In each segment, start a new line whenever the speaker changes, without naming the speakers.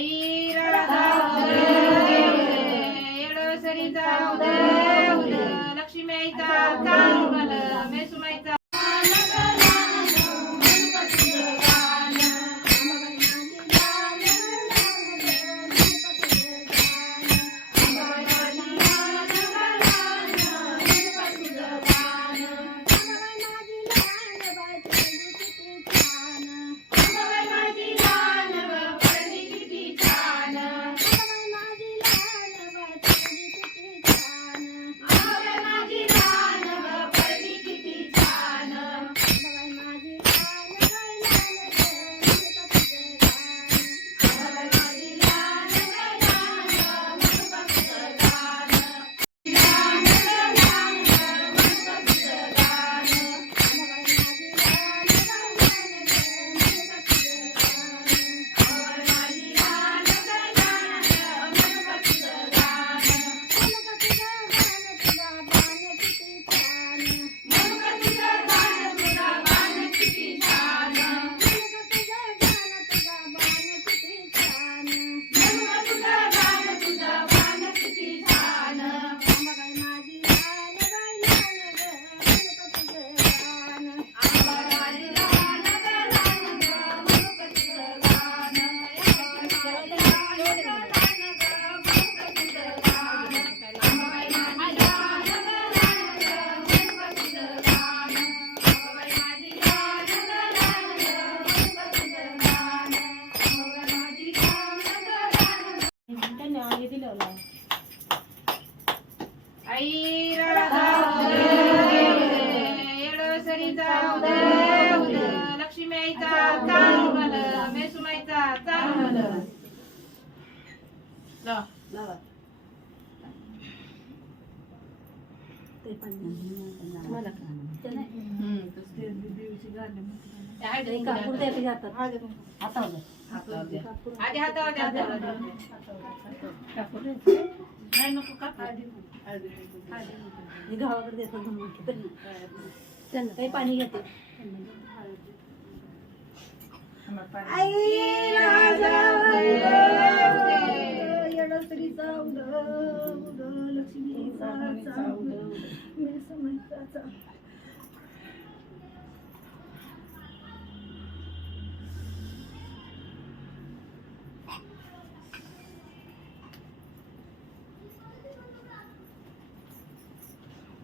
ira da ira आई रडसरीचा लक्ष्मी माईचा चालू मला मेसुमाईचा चालू
चांगल लावा. आधी हातावर द्या, हातावर द्या. नाही, नको का? गावाकडे देतो काही
पाणी घेते.
आई राधा उदय उद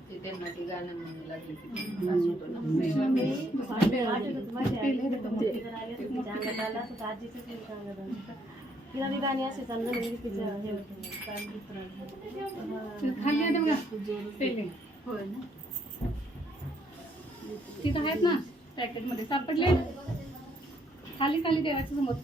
ते त्यांना
खाली व्यवस्थित आहेत ना. पॅकेटमध्ये सापडले. खाली खाली देवाच्या समोर.